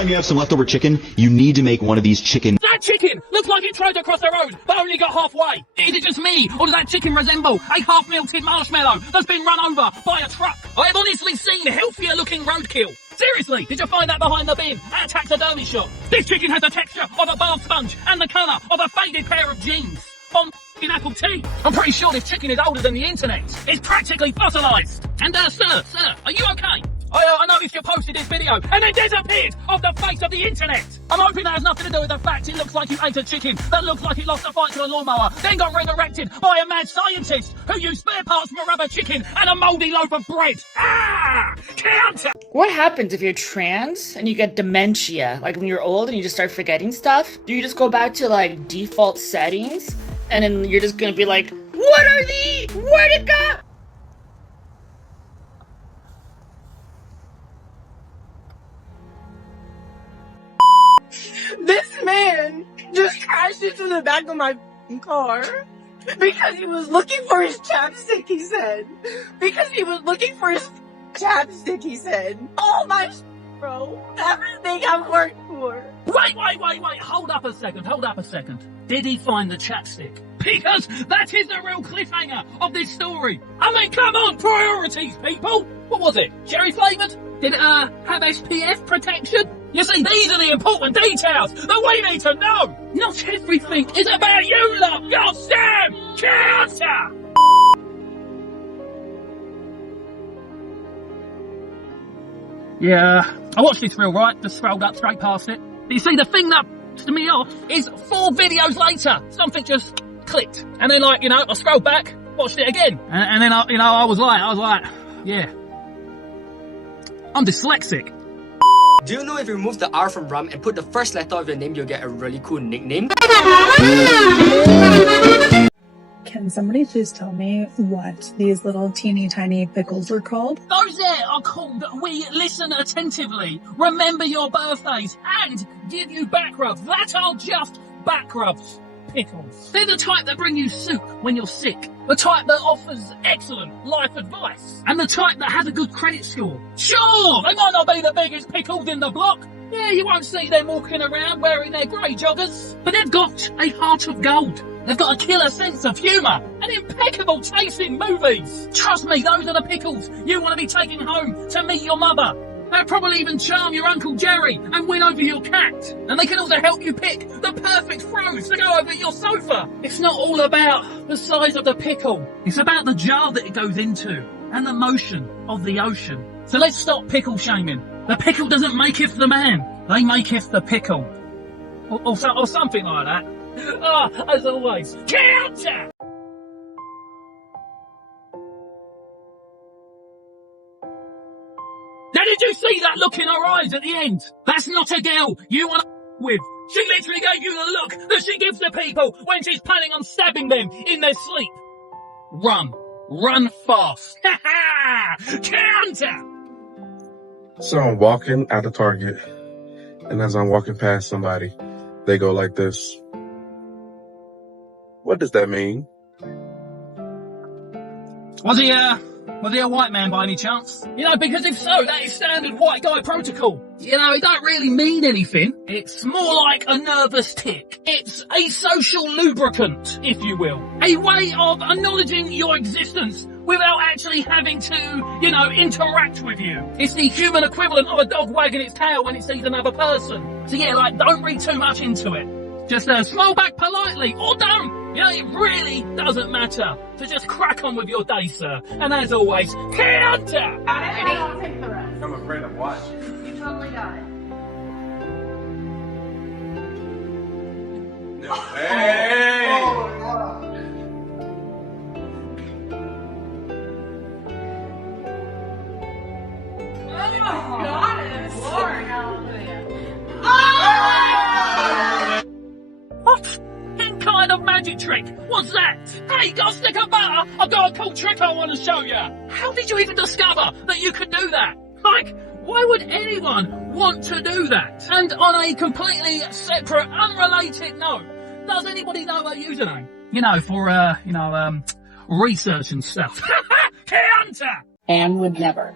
time you have some leftover chicken, you need to make one of these chicken... That chicken looks like it tried to cross the road, but only got halfway. Is it just me, or does that chicken resemble a half-melted marshmallow that's been run over by a truck? I've honestly seen healthier-looking roadkill. Seriously, did you find that behind the bin at a taxidermy shop? This chicken has the texture of a bath sponge and the colour of a faded pair of jeans. On apple tea. I'm pretty sure this chicken is older than the internet. It's practically fossilised. And sir, are you okay? I noticed you posted this video and then disappeared off the face of the internet. I'm hoping that has nothing to do with the fact it looks like you ate a chicken that looks like it lost a fight to a lawnmower, then got resurrected by a mad scientist who used spare parts from a rubber chicken and a mouldy loaf of bread. Counter! What happens if you're trans and you get dementia? Like when you're old and you just start forgetting stuff? Do you just go back to like default settings? And then you're just gonna be like, what are these? Where'd it go? This man just crashed into the back of my car because he was looking for his chapstick, he said. Because he was looking for his chapstick, he said. All my bro. Everything I've worked for. Wait, hold up a second. Did he find the chapstick? Because that is the real cliffhanger of this story. I mean, come on, priorities, people. What was it? Cherry flavoured? Did it, have SPF protection? You see, these are the important details that we need to know. Not everything is about you, love. Goddamn! Counter! Yeah, I watched this reel, right? Just scrolled up straight past it. But you see, the thing that pissed me off is 4 videos later, something just clicked. And then, like, you know, I scrolled back, watched it again. And then, I was like, yeah. I'm dyslexic. Do you know if you remove the R from rum and put the first letter of your name, you'll get a really cool nickname? Can somebody please tell me what these little teeny tiny pickles are called? Those there are called We Listen Attentively, Remember Your Birthdays, and Give You Back Rubs. That are just back rubs. Pickles. They're the type that bring you soup when you're sick. The type that offers excellent life advice. And the type that has a good credit score. Sure, they might not be the biggest pickles in the block. Yeah, you won't see them walking around wearing their grey joggers. But they've got a heart of gold. They've got a killer sense of humour and impeccable taste in movies. Trust me, those are the pickles you want to be taking home to meet your mother. They'll probably even charm your Uncle Jerry and win over your cat. And they can also help you pick the perfect throws to go over your sofa. It's not all about the size of the pickle. It's about the jar that it goes into and the motion of the ocean. So let's stop pickle shaming. The pickle doesn't maketh the man. They maketh the pickle. Or something like that. As always, counter! Now did you see that look in her eyes at the end? That's not a girl you want to with. She literally gave you the look that she gives to people when she's planning on stabbing them in their sleep. Run fast. Ha ha! Counter! So I'm walking out of Target, and as I'm walking past somebody, they go like this. What does that mean? Was he a white man by any chance? You know, because if so, that is standard white guy protocol. You know, it don't really mean anything. It's more like a nervous tick. It's a social lubricant, if you will. A way of acknowledging your existence without actually having to, you know, interact with you. It's the human equivalent of a dog wagging its tail when it sees another person. So yeah, like, don't read too much into it. Just smile back politely, or don't. You know, it really doesn't matter. So just crack on with your day, sir. And as always, counter! I don't take the rest. I'm afraid of what? You totally got it. No. Hey! What kind of magic trick was that? Hey, got a stick of butter? I've got a cool trick I want to show you. How did you even discover that you could do that? Like, why would anyone want to do that? And on a completely separate, unrelated note, does anybody know her username? You know, for, research and stuff. Counter! Anne would never.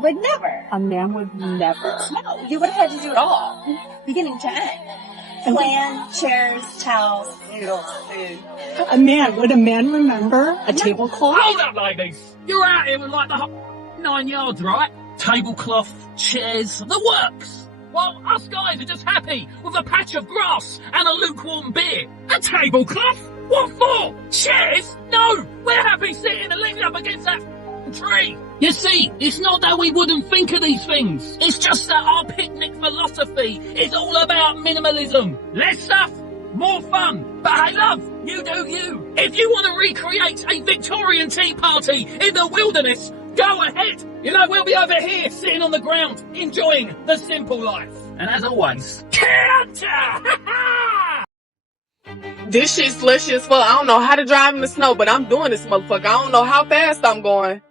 would never. A man would never. No, you would have had to do it all. Beginning to end. Plan, chairs, towels, noodles, food. Would a man remember a tablecloth? Hold up, ladies! You're out here with like the whole 9 yards, right? Tablecloth, chairs, the works. While us guys are just happy with a patch of grass and a lukewarm beer. A tablecloth? What for? Chairs? No! We're happy sitting and leaning up against that tree. You see, it's not that we wouldn't think of these things. It's just that our picnic philosophy is all about minimalism. Less stuff, more fun. But hey, love, you do you. If you want to recreate a Victorian tea party in the wilderness, go ahead. You know, we'll be over here sitting on the ground, enjoying the simple life. And as always, counter! This shit's slushy as fuck. I don't know how to drive in the snow, but I'm doing this motherfucker. I don't know how fast I'm going.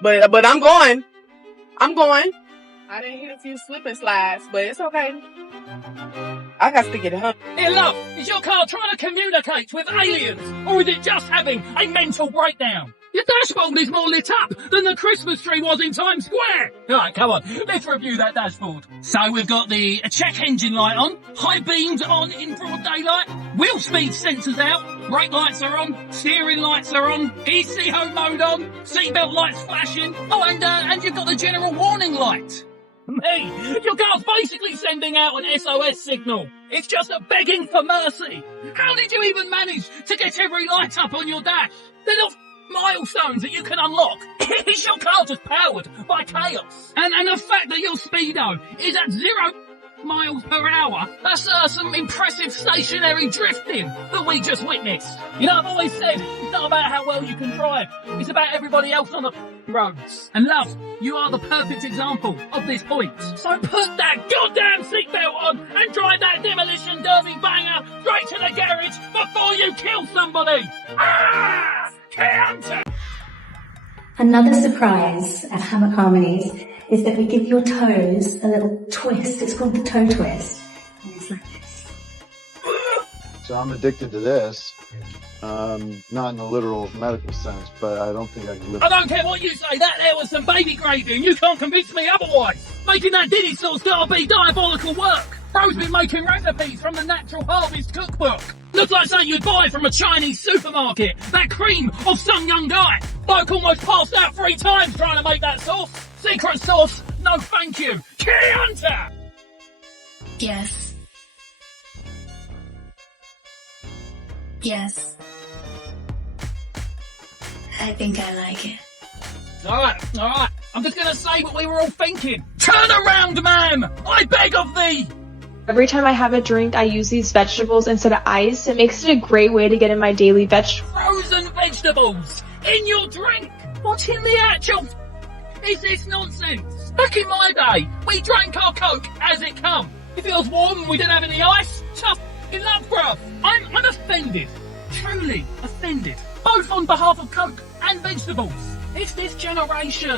But I'm going. I didn't hit a few slip and slides, but it's okay. I got to get it home. Hey, love, is your car trying to communicate with aliens? Or is it just having a mental breakdown? Your dashboard is more lit up than the Christmas tree was in Times Square. Right, come on, let's review that dashboard. So we've got the check engine light on, high beams on in broad daylight, wheel speed sensors out, brake lights are on, steering lights are on, EC home mode on, seatbelt lights flashing. Oh, and you've got the general warning light. Hey, your car's basically sending out an SOS signal. It's just a begging for mercy. How did you even manage to get every light up on your dash? They're not milestones that you can unlock. Is your car just powered by chaos? And the fact that your speedo is at 0 miles per hour, that's some impressive stationary drifting that we just witnessed. You know, I've always said, it's not about how well you can drive, it's about everybody else on the roads. And love, you are the perfect example of this point. So put that goddamn seatbelt on and drive that demolition derby banger straight to the garage before you kill somebody. Ah! Counter! Another surprise at Hammock Harmonies is that we give your toes a little twist. It's called the toe twist. And it's like this. So I'm addicted to this. Not in the literal medical sense, but I don't think I can live. I don't care what you say, that there was some baby gravy and you can't convince me otherwise. Making that Diddy sauce gotta be diabolical work. Bro's been making recipes from the Natural Harvest cookbook. Looks like something you'd buy from a Chinese supermarket. That cream of some young guy. Bloke almost passed out 3 times trying to make that sauce. Secret sauce, no thank you. Chianti! Yes. Yes. I think I like it. Alright. I'm just gonna say what we were all thinking. Turn around, ma'am! I beg of thee! Every time I have a drink, I use these vegetables instead of ice. It makes it a great way to get in my daily Frozen vegetables in your drink? What in the actual is this nonsense? Back in my day, we drank our Coke as it come. If it was warm and we didn't have any ice, tough in love, bruv. I'm offended. Truly offended. Both on behalf of Coke and vegetables. It's this generation,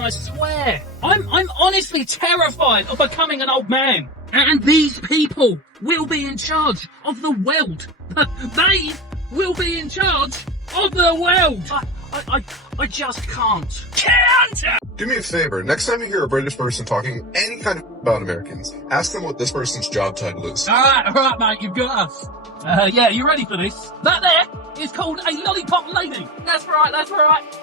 I swear. I'm honestly terrified of becoming an old man. And these people will be in charge of the world. They will be in charge of the world. I just can't. Do me a favor, next time you hear a British person talking any kind of about Americans, ask them what this person's job title is. Alright, mate, you've got us. Yeah, you ready for this? That there is called a lollipop lady. That's right.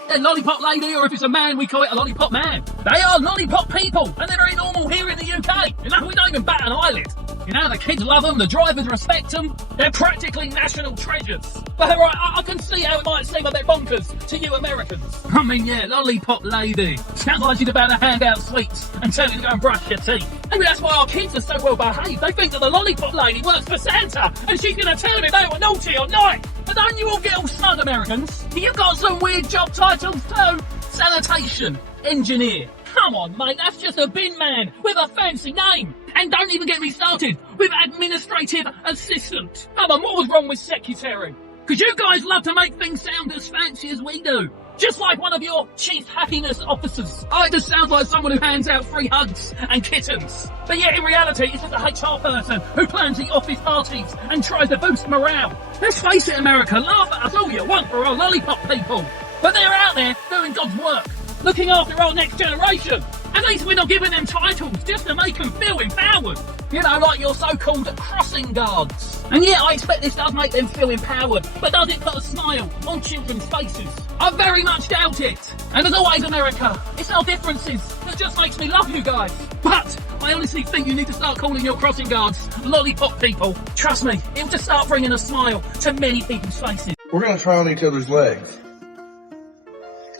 A lollipop lady, or if it's a man, we call it a lollipop man. They are lollipop people, and they're very normal here in the UK. You know, we don't even bat an eyelid. You know, the kids love them, the drivers respect them. They're practically national treasures. But right, I can see how it might seem a bit bonkers to you Americans. I mean, yeah, lollipop lady. Sounds like she's about to hand out sweets and tell you to go and brush your teeth. Maybe that's why our kids are so well behaved. They think that the lollipop lady works for Santa, and she's going to tell them if they were naughty or not. But don't you all get all smug, Americans? You've got some weird job titles too. Sanitation engineer. Come on, mate, that's just a bin man with a fancy name. And don't even get me started with administrative assistant. Come on, what was wrong with secretary? Because you guys love to make things sound as fancy as we do. Just like one of your chief happiness officers. It just sounds like someone who hands out free hugs and kittens. But yeah, in reality, it's just a HR person who plans the office parties and tries to boost morale. Let's face it, America, laugh at us all you want for our lollipop people. But they're out there doing God's work. looking after our next generation. At least we're not giving them titles just to make them feel empowered. You know, like your so-called crossing guards. And yeah, I expect this does make them feel empowered, but does it put a smile on children's faces? I very much doubt it. And as always, America, it's our differences that just makes me love you guys. But I honestly think you need to start calling your crossing guards lollipop people. Trust me, it'll just start bringing a smile to many people's faces. We're gonna try on each other's legs.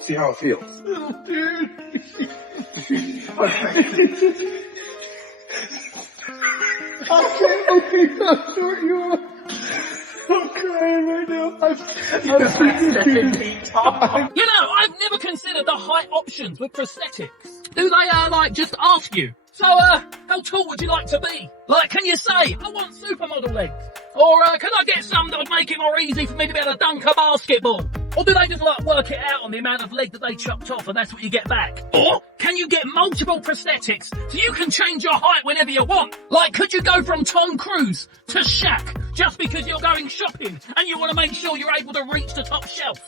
See how it feels. Oh, dude. Okay, how short you are. I'm crying right now. You know, I've never considered the height options with prosthetics. Do they, like, just ask you? So, how tall would you like to be? Like, can you say, I want supermodel legs? Or, can I get some that would make it more easy for me to be able to dunk a basketball? Or do they just, like, work it out on the amount of leg that they chopped off and that's what you get back? Or can you get multiple prosthetics so you can change your height whenever you want? Like, could you go from Tom Cruise to Shaq just because you're going shopping and you want to make sure you're able to reach the top shelf?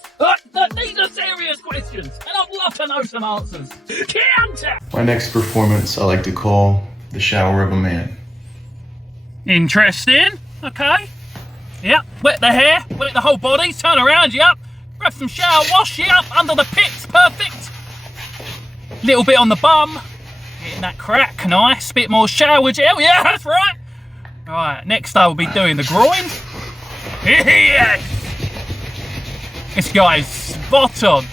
These are serious questions, and I'd love to know some answers. My next performance I like to call The Shower of a Man. Interesting. Okay. Yep. Wet the hair, wet the whole body, turn around, yep. Grab some shower wash, yep, under the pits, perfect. Little bit on the bum. Getting that crack, nice. Bit more shower gel, yeah, that's right. Right, next I will be doing the groin. Yes! This guy's spot on.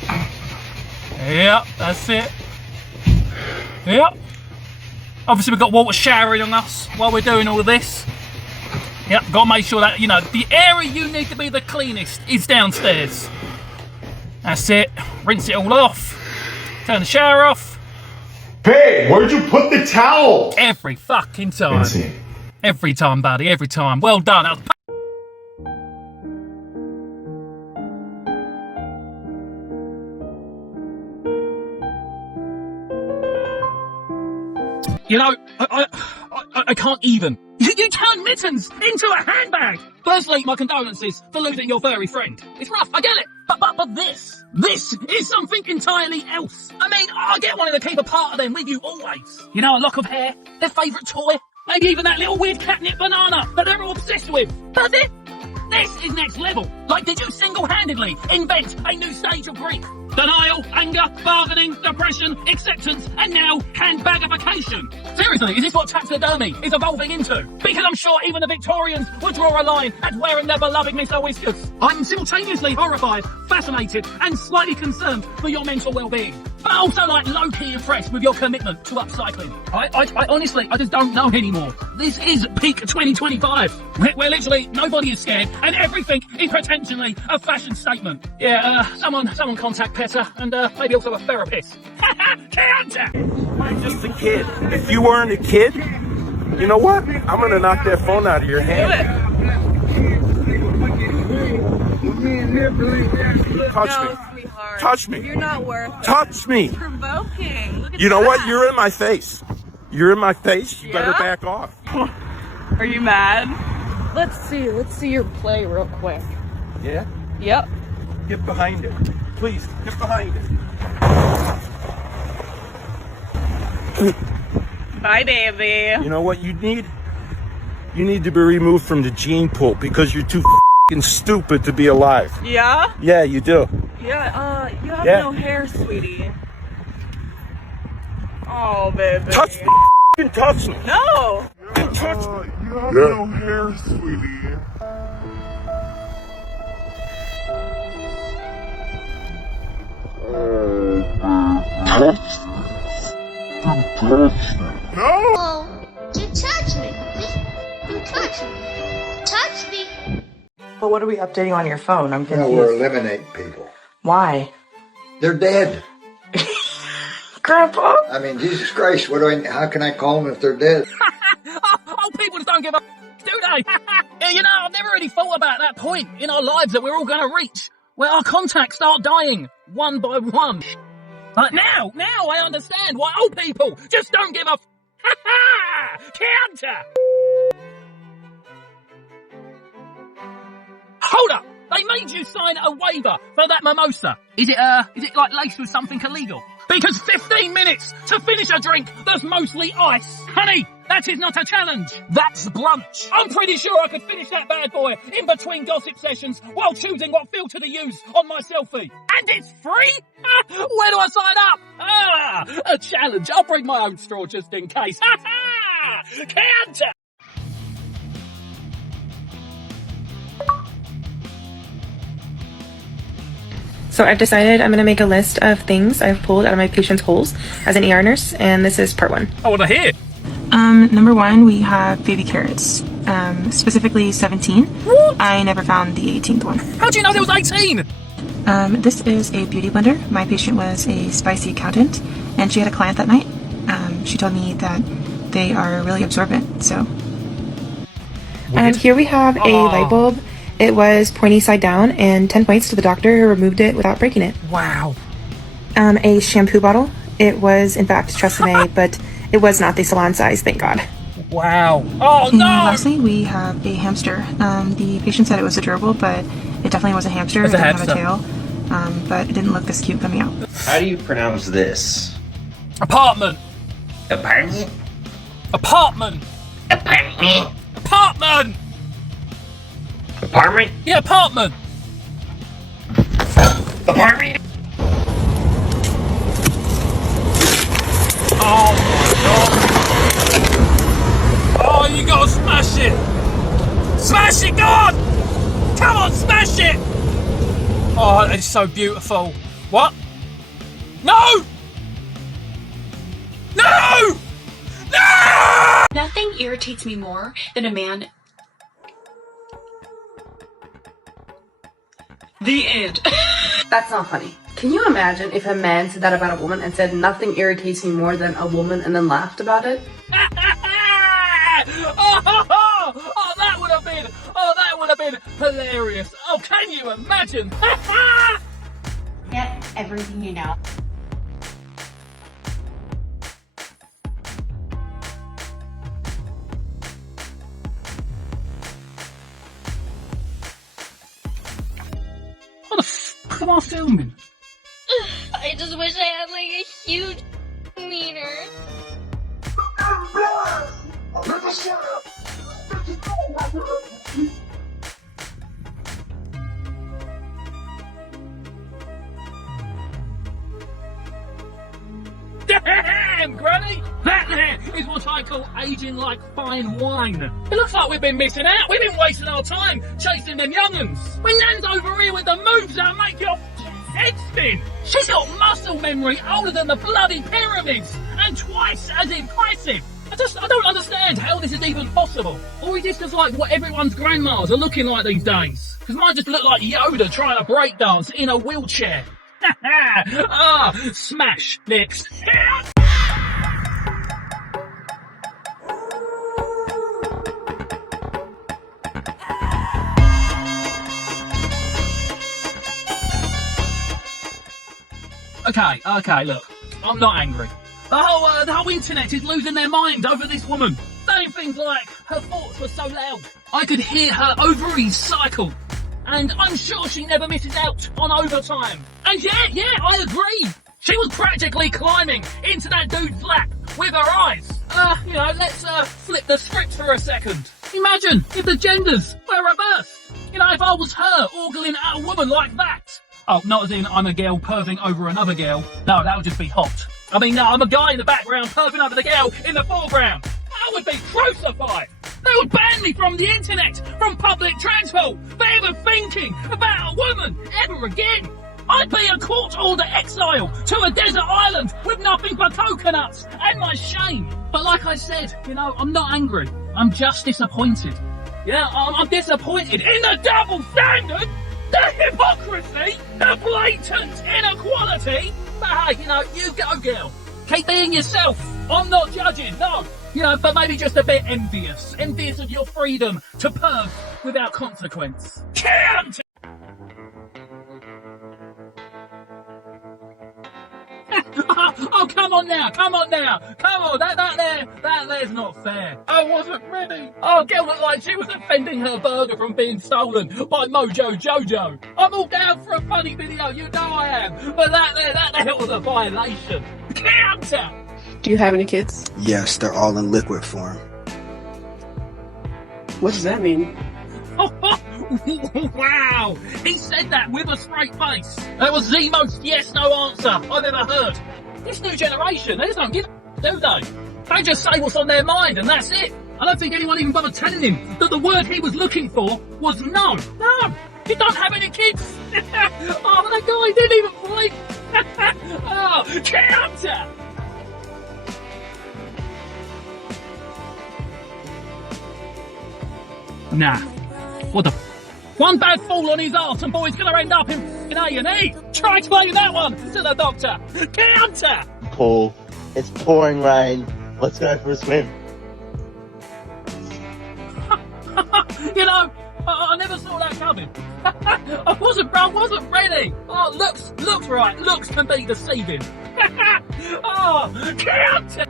Yep, that's it. Yep. Obviously we've got water showering on us while we're doing all of this. Yep, gotta make sure that, you know, the area you need to be the cleanest is downstairs. That's it. Rinse it all off. Turn the shower off. Hey, where'd you put the towel? Every fucking time. Insane. Every time, buddy, every time. Well done. You know, I can't even. You turn mittens into a handbag! Firstly, my condolences for losing your furry friend. It's rough, I get it. But this is something entirely else. I mean, I get wanting to keep a part of them with you always. You know, a lock of hair, their favourite toy, maybe even that little weird catnip banana that they're all obsessed with. But this is next level. Like, did you single-handedly invent a new stage of grief? Denial, anger, bargaining, depression, acceptance, and now handbagification. Seriously, is this what taxidermy is evolving into? Because I'm sure even the Victorians would draw a line at wearing their beloved Mr. Whiskers. I'm simultaneously horrified, fascinated, and slightly concerned for your mental well-being. But also, like, low-key impressed with your commitment to upcycling. I honestly, I just don't know anymore. This is peak 2025, where literally nobody is scared and everything is potentially a fashion statement. Yeah, someone contact PETA and maybe also a therapist. I'm just a kid. If you weren't a kid, you know what? I'm gonna knock that phone out of your hand. Touch me. You're not worth it. Touch me. It's provoking. You know what? You're in my face. You're in my face. You better back off. Are you mad? Let's see your play real quick. Yeah? Yep. Get behind it. Please, get behind it. Bye, baby. You know what you need? You need to be removed from the gene pool because you're too f***ing stupid to be alive. Yeah? Yeah, you do. Yeah, you have no hair, sweetie. Oh, baby. Touch me. F***ing touch me. No. Touch me. You have no hair, sweetie. No! You touch me! You touch me! Touch me! But what are we updating on your phone? I'm confused. No, we're eliminating people. Why? They're dead. Grandpa? I mean, Jesus Christ, how can I call them if they're dead? Oh, people just don't give a do they? Yeah, you know, I've never really thought about that point in our lives that we're all going to reach, where our contacts start dying, one by one. Like, now I understand why old people just don't give a Counter! Hold up! They made you sign a waiver for that mimosa. Is it like laced with something illegal? Because 15 minutes to finish a drink that's mostly ice. Honey, that is not a challenge. That's brunch. I'm pretty sure I could finish that bad boy in between gossip sessions while choosing what filter to use on my selfie. And it's free? Where do I sign up? A challenge. I'll bring my own straw just in case. Ha ha! Counter! So I've decided I'm going to make a list of things I've pulled out of my patient's holes as an ER nurse, and this is part 1. I want to hear. Number 1, we have baby carrots, specifically 17. What? I never found the 18th one. How do you know there was 18? This is a beauty blender. My patient was a spicy accountant, and she had a client that night. She told me that they are really absorbent, so. And here we have a light bulb. It was pointy side down, and 10 points to the doctor who removed it without breaking it. Wow. A shampoo bottle. It was, in fact, Tresemme, but it was not the salon size, thank God. Wow. Oh, no! And lastly, we have a hamster. The patient said it was a gerbil, but it definitely was a hamster. It's it a didn't hamster. have a tail, but it didn't look this cute coming out. How do you pronounce this? Apartment. Apartment? Apartment. Apartment? Apartment. Apartment? Yeah, apartment. Apartment? Oh my god. Oh, you gotta smash it. Smash it, go on. Come on, smash it. Oh, it's so beautiful. What? No! No! No! Nothing irritates me more than a man. The end. That's not funny. Can you imagine if a man said that about a woman and said nothing irritates me more than a woman and then laughed about it? Oh, that would have been hilarious. Oh, can you imagine? Get everything you know. What the fuck am I filming? I just wish I had like a huge wiener. Damn, Granny! That there is what I call aging like fine wine. It looks like we've been missing out. We've been wasting our time chasing them young'uns. When Nan's over here with the moves that make your head spin. She's got muscle memory older than the bloody pyramids and twice as impressive. I don't understand how this is even possible. Or is this just like what everyone's grandmas are looking like these days? Because mine just look like Yoda trying to breakdance in a wheelchair. Smash next. Okay, look, I'm not angry. The whole internet is losing their mind over this woman. Saying things like, her thoughts were so loud, I could hear her ovaries cycle. And I'm sure she never misses out on overtime. And yeah, I agree. She was practically climbing into that dude's lap with her eyes. Let's flip the script for a second. Imagine if the genders were reversed. If I was her ogling at a woman like that. Oh, not as in I'm a girl perving over another girl. No, that would just be hot. I mean, no, I'm a guy in the background perving over the girl in the foreground. I would be crucified. They would ban me from the internet, from public transport, for ever thinking about a woman ever again. I'd be a court order exile to a desert island with nothing but coconuts and my shame. But like I said, I'm not angry. I'm just disappointed. Yeah, I'm disappointed in the double standard, the hypocrisy, the blatant inequality. But hey, you go, girl. Keep being yourself. I'm not judging, no. But maybe just a bit envious. Envious of your freedom to perv without consequence. Oh, come on now, come on, that there's not fair. I wasn't ready. Oh, girl looked like she was defending her burger from being stolen by Mojo Jojo. I'm all down for a funny video, you know I am, but that there was a violation. Counter! Do you have any kids? Yes, they're all in liquid form. What does that mean? Wow! He said that with a straight face. That was the most yes-no answer I've ever heard. This new generation, they just don't give a do they? They just say what's on their mind and that's it. I don't think anyone even bothered telling him that the word he was looking for was no. No! You don't have any kids! Oh, that guy didn't even blink! Oh, counter! Nah. What the one bad fall on his arse and boy's gonna end up in A&E. Try explaining that one to the doctor. Counter! Cole, it's pouring rain. Let's go for a swim. You know, I never saw that coming. I wasn't ready. Oh, looks right. Looks can be deceiving. Oh, counter!